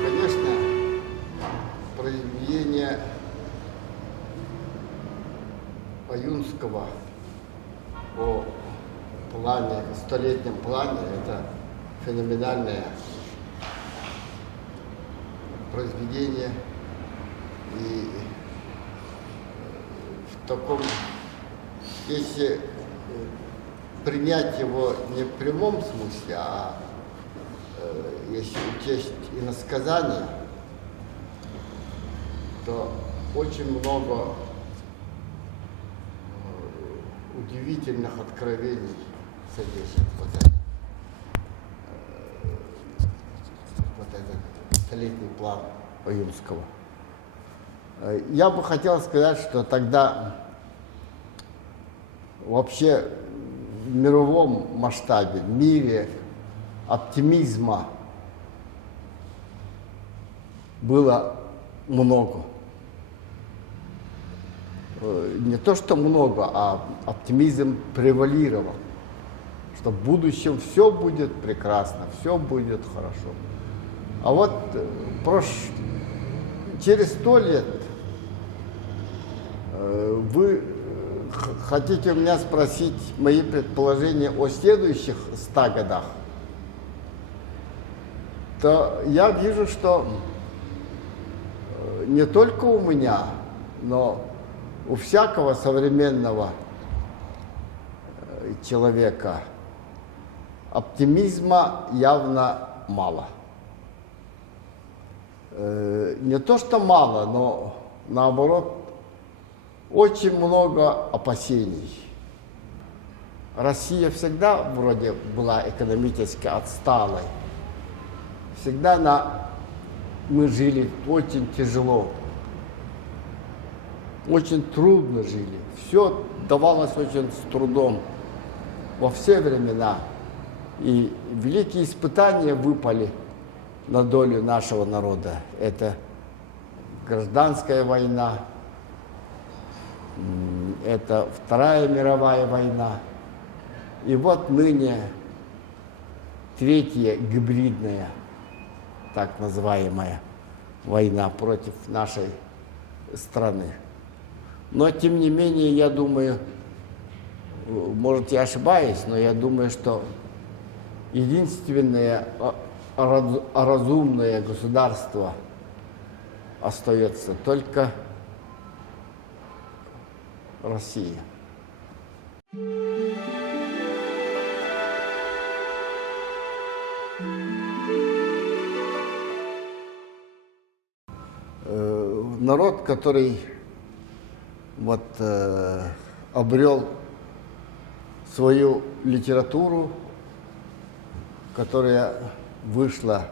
Конечно, произведение Аюнского о плане, столетнем плане – это феноменальное произведение. И в таком, если принять его не в прямом смысле, а если учесть иносказания, то очень много удивительных откровений содержит вот этот столетний план Аюнского. Я бы хотел сказать, что тогда вообще в мировом масштабе, в мире оптимизма было много. Не то, что много, а оптимизм превалировал, что в будущем все будет прекрасно, все будет хорошо. А вот через 100 лет вы хотите у меня спросить мои предположения о следующих 100 годах, то я вижу, что не только у меня, но у всякого современного человека оптимизма явно мало. Не то, что мало, но наоборот, очень много опасений. Россия всегда вроде была экономически отсталой. Всегда мы жили очень тяжело, очень трудно жили. Все давалось очень с трудом во все времена. И великие испытания выпали на долю нашего народа. Это гражданская война, это Вторая мировая война. И вот ныне третья гибридная, так называемая, война против нашей страны. Но, тем не менее, я думаю, может, я ошибаюсь, но я думаю, что единственное разумное государство остается только Россия. Народ, который обрел свою литературу, которая вышла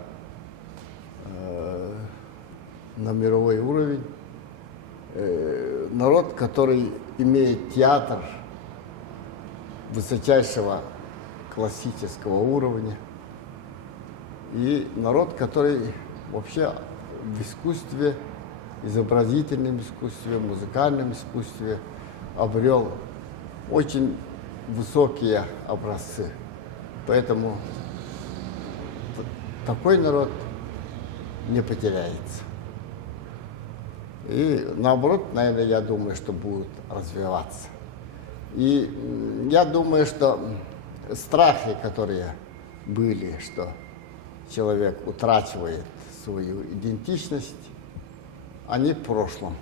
на мировой уровень, народ, который имеет театр высочайшего классического уровня, и народ, который вообще в искусстве, изобразительном искусстве, музыкальном искусстве обрел очень высокие образцы. Поэтому такой народ не потеряется. И наоборот, наверное, я думаю, что будет развиваться. И я думаю, что страхи, которые были, что человек утрачивает свою идентичность, они в прошлом.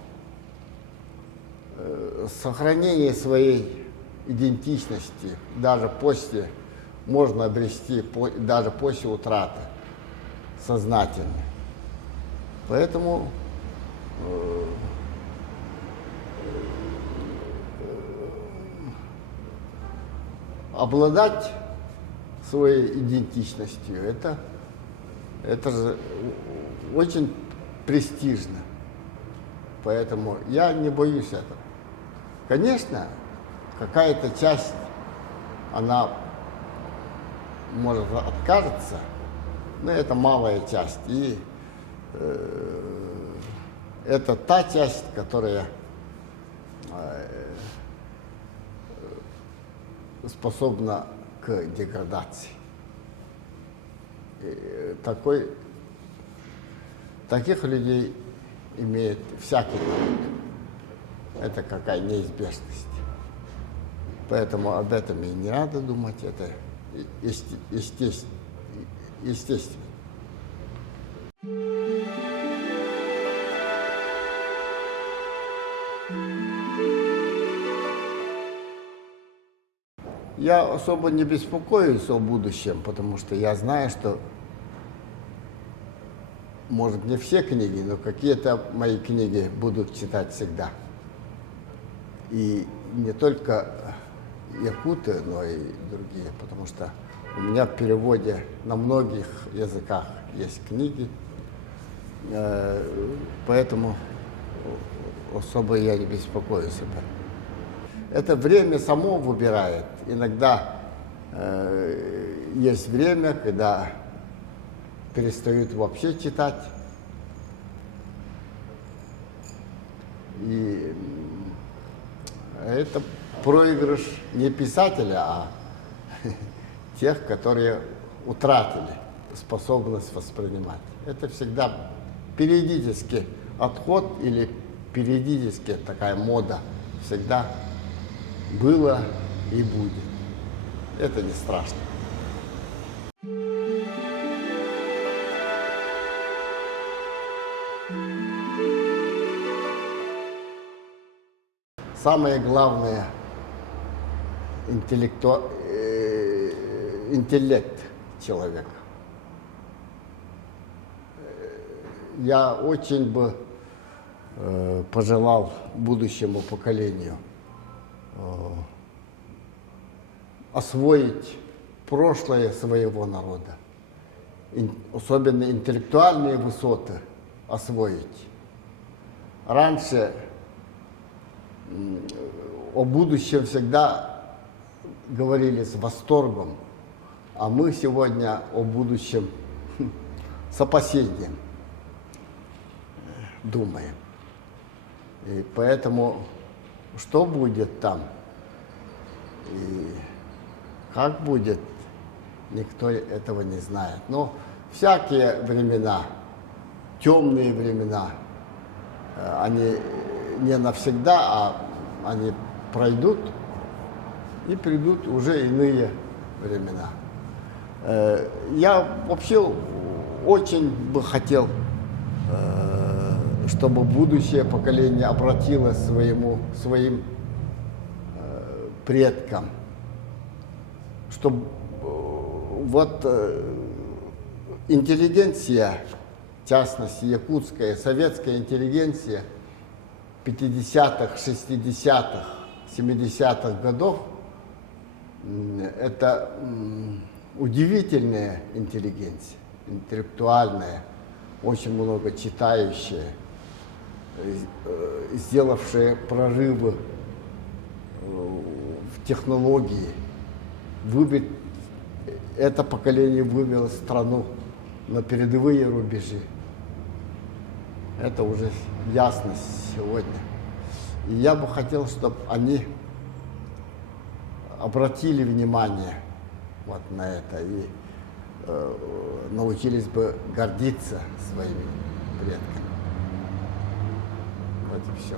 Сохранение своей идентичности даже после можно обрести, даже после утраты сознательно. Поэтому обладать своей идентичностью, это же очень престижно. поэтому я не боюсь этого. Конечно, какая-то часть, она может откажется, но это малая часть. И это та часть, которая способна к деградации. И таких людей имеет всякий народ. Это какая неизбежность. Поэтому об этом и не надо думать, это естественно. Я особо не беспокоюсь о будущем, потому что я знаю, что, может, не все книги, но какие-то мои книги будут читать всегда. И не только якуты, но и другие, потому что у меня в переводе на многих языках есть книги, поэтому особо я не беспокоюсь об этом. Это время само выбирает. Иногда есть время, когда перестают вообще читать. И это проигрыш не писателя, а тех, которые утратили способность воспринимать. Это всегда периодический отход или периодически такая мода. Всегда было и будет. Это не страшно. Самое главное – интеллект человека. Я очень бы пожелал будущему поколению освоить прошлое своего народа, особенно интеллектуальные высоты освоить. Раньше о будущем всегда говорили с восторгом, а мы сегодня о будущем с опасением думаем. И поэтому что будет там и как будет, никто этого не знает. Но всякие времена, темные времена, они не навсегда, а они пройдут, и придут уже иные времена. Я вообще очень бы хотел, чтобы будущее поколение обратилось к своим предкам, чтобы вот интеллигенция, в частности якутская, советская интеллигенция 50-х, 60-х, 70-х годов, это удивительная интеллигенция, интеллектуальная, очень много читающая, сделавшая прорывы в технологии. Это поколение вывело страну на передовые рубежи. Это уже ясно сегодня. И я бы хотел, чтобы они обратили внимание вот на это и научились бы гордиться своими предками. Вот и все.